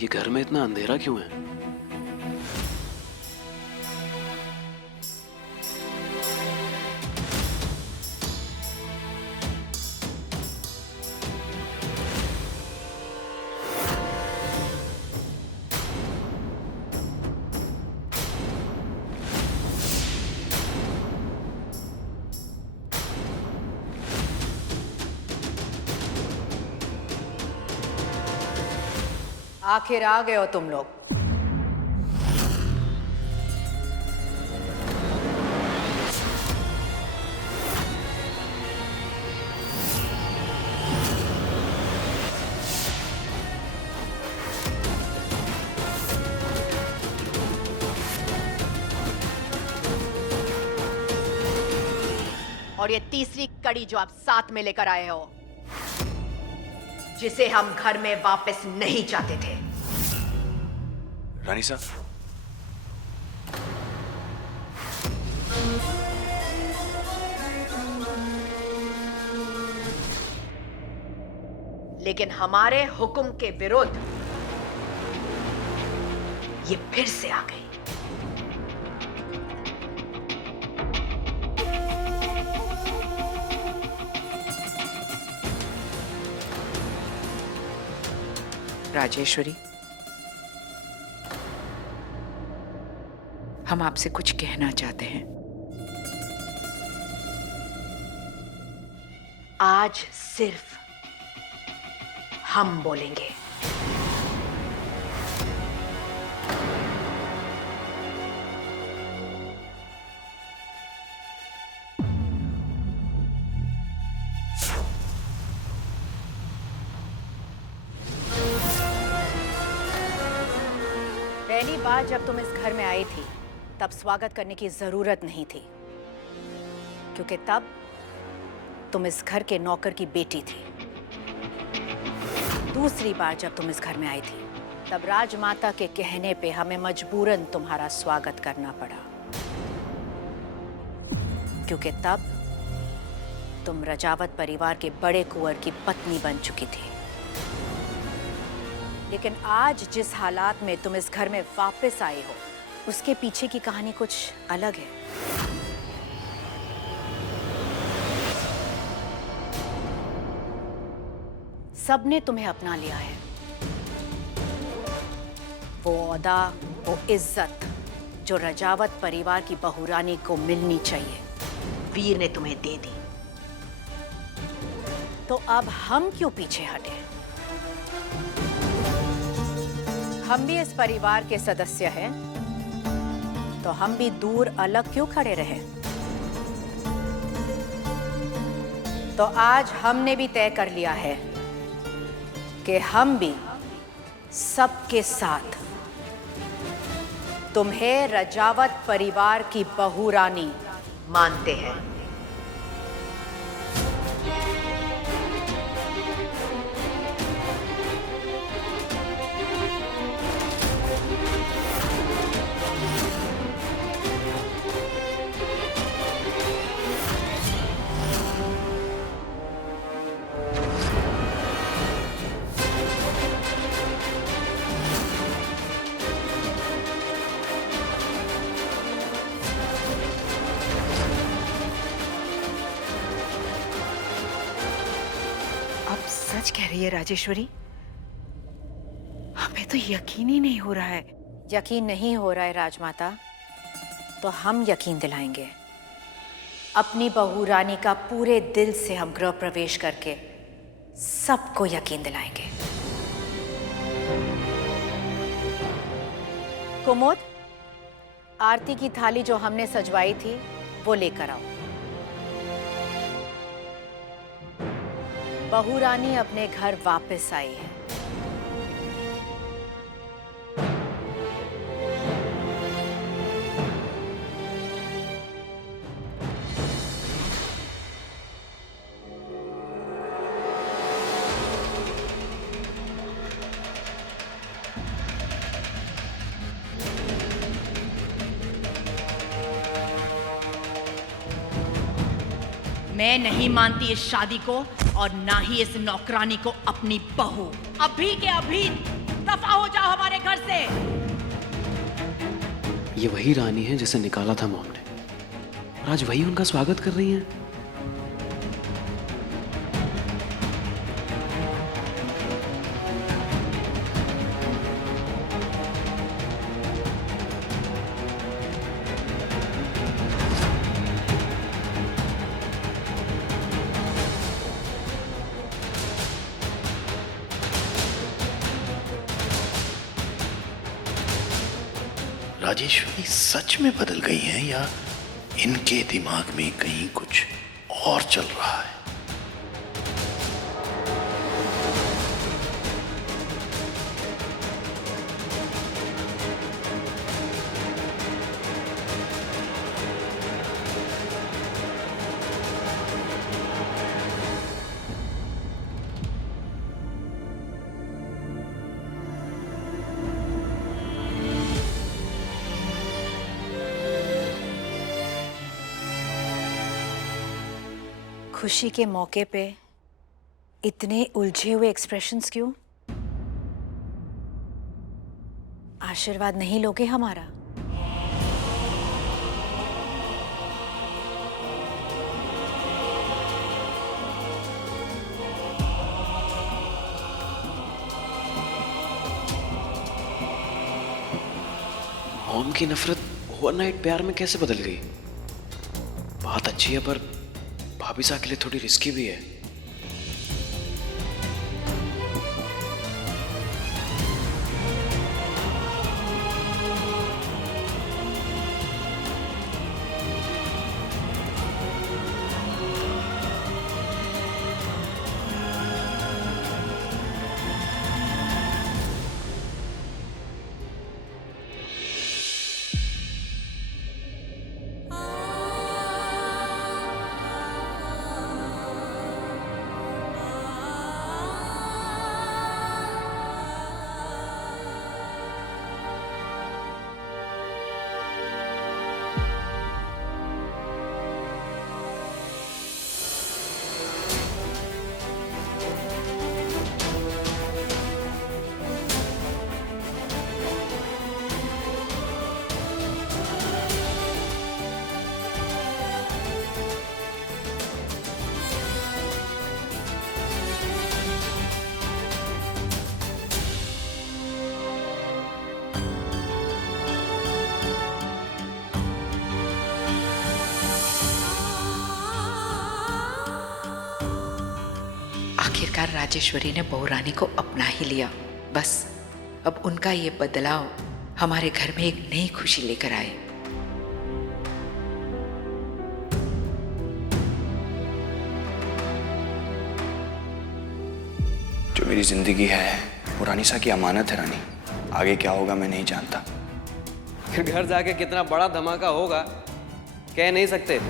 ये घर में इतना अंधेरा क्यों है? आखिर आ गए हो तुम लोग। और ये तीसरी कड़ी जो आप साथ में लेकर आए हो, जिसे हम घर में वापस नहीं चाहते थे। रानी साहब, लेकिन हमारे हुक्म के विरुद्ध ये फिर से आ गई। राजेश्वरी, हम आपसे कुछ कहना चाहते हैं। आज सिर्फ हम बोलेंगे। पहली बार जब तुम इस घर में आई थी तब स्वागत करने की जरूरत नहीं थी, क्योंकि तब तुम इस घर के नौकर की बेटी थी। दूसरी बार जब तुम इस घर में आई थी तब राजमाता के कहने पे हमें मजबूरन तुम्हारा स्वागत करना पड़ा, क्योंकि तब तुम रजावत परिवार के बड़े कुंवर की पत्नी बन चुकी थी। लेकिन आज जिस हालात में तुम इस घर में वापस आए हो, उसके पीछे की कहानी कुछ अलग है। सबने तुम्हें अपना लिया है। वो ओहदा, वो इज्जत जो रजावत परिवार की बहुरानी को मिलनी चाहिए, वीर ने तुम्हें दे दी। तो अब हम क्यों पीछे हटे? हम भी इस परिवार के सदस्य हैं, तो हम भी दूर अलग क्यों खड़े रहे? तो आज हमने भी तय कर लिया है कि हम भी सबके साथ तुम्हें रजावत परिवार की बहुरानी मानते हैं। सच कह रही है राजेश्वरी, हमें तो यकीन ही नहीं हो रहा है। यकीन नहीं हो रहा है राजमाता, तो हम यकीन दिलाएंगे। अपनी बहू रानी का पूरे दिल से हम गृह प्रवेश करके सबको यकीन दिलाएंगे। कुमुद, आरती की थाली जो हमने सजवाई थी वो लेकर आओ। बहू रानी अपने घर वापस आई है। मैं नहीं मानती इस शादी को और ना ही इस नौकरानी को अपनी बहू। अभी के अभी दफा हो जाओ हमारे घर से। ये वही रानी है जिसे निकाला था मॉम ने, और आज वही उनका स्वागत कर रही हैं। राजेश्वरी सच में बदल गई हैं या इनके दिमाग में कहीं कुछ और चल रहा है? खुशी के मौके पे इतने उलझे हुए एक्सप्रेशंस क्यों? आशीर्वाद नहीं लोगे हमारा? मॉम की नफरत ओवरनाइट प्यार में कैसे बदल गई? बात अच्छी है पर भाभी साहब के लिए थोड़ी रिस्की भी है। आखिरकार राजेश्वरी ने बहू रानी को अपना ही लिया। बस अब उनका ये बदलाव हमारे घर में एक नई खुशी लेकर आए। जो मेरी जिंदगी है वो रानी सा की अमानत है रानी। आगे क्या होगा मैं नहीं जानता। फिर घर जाके कितना बड़ा धमाका होगा कह नहीं सकते।